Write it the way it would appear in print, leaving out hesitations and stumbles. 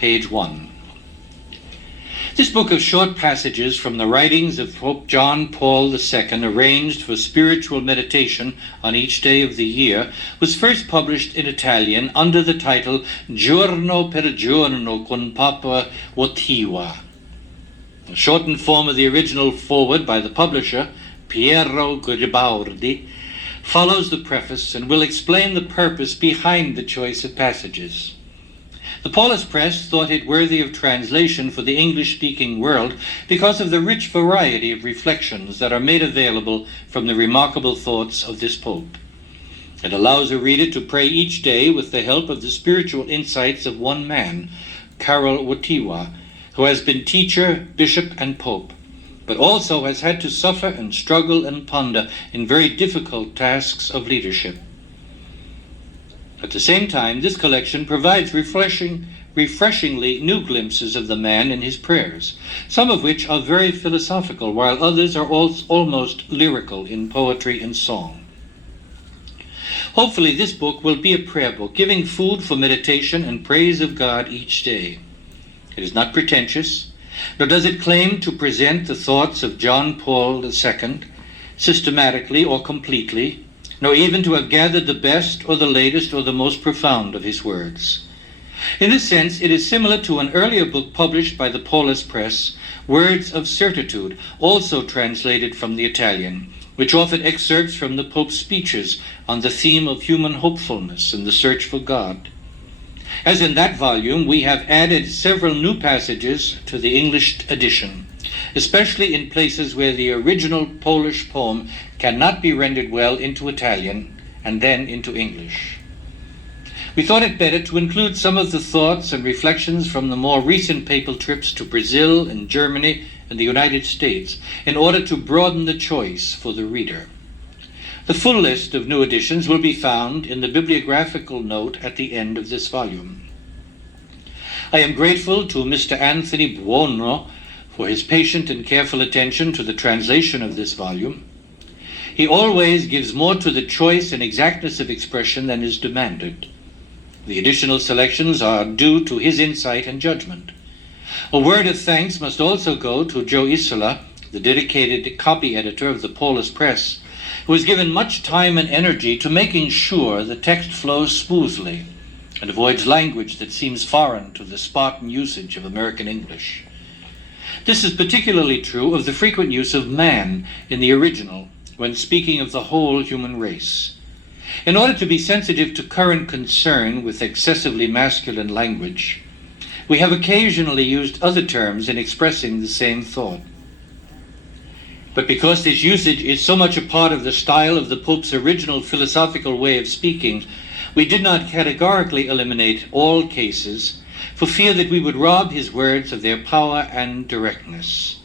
page 1. This book of short passages from the writings of Pope John Paul II, arranged for spiritual meditation on each day of the year, was first published in Italian under the title Giorno per Giorno con Papa Wojyla. A shortened form of the original foreword by the publisher, Piero Garibaldi, follows the preface and will explain the purpose behind the choice of passages. The Paulist Press thought it worthy of translation for the English-speaking world because of the rich variety of reflections that are made available from the remarkable thoughts of this Pope. It allows a reader to pray each day with the help of the spiritual insights of one man, Karol Wojyla, who has been teacher, bishop, and pope, but also has had to suffer and struggle and ponder in very difficult tasks of leadership. At the same time, this collection provides refreshingly new glimpses of the man in his prayers, some of which are very philosophical, while others are almost lyrical in poetry and song. Hopefully, this book will be a prayer book, giving food for meditation and praise of God each day. It is not pretentious, nor does it claim to present the thoughts of John Paul II systematically or completely, nor even to have gathered the best or the latest or the most profound of his words. In this sense, it is similar to an earlier book published by the Paulist Press, Words of Certitude, also translated from the Italian, which offered excerpts from the Pope's speeches on the theme of human hopefulness and the search for God. As in that volume, we have added several new passages to the English edition, especially in places where the original Polish poem cannot be rendered well into Italian and then into English. We thought it better to include some of the thoughts and reflections from the more recent papal trips to Brazil and Germany and the United States in order to broaden the choice for the reader. The full list of new editions will be found in the bibliographical note at the end of this volume. I am grateful to Mr. Anthony Buono for his patient and careful attention to the translation of this volume. He always gives more to the choice and exactness of expression than is demanded. The additional selections are due to his insight and judgment. A word of thanks must also go to Joe Isola, the dedicated copy editor of the Paulist Press, who has given much time and energy to making sure the text flows smoothly and avoids language that seems foreign to the Spartan usage of American English. This is particularly true of the frequent use of man in the original when speaking of the whole human race. In order to be sensitive to current concern with excessively masculine language, we have occasionally used other terms in expressing the same thought. But because this usage is so much a part of the style of the Pope's original philosophical way of speaking, we did not categorically eliminate all cases for fear that we would rob his words of their power and directness.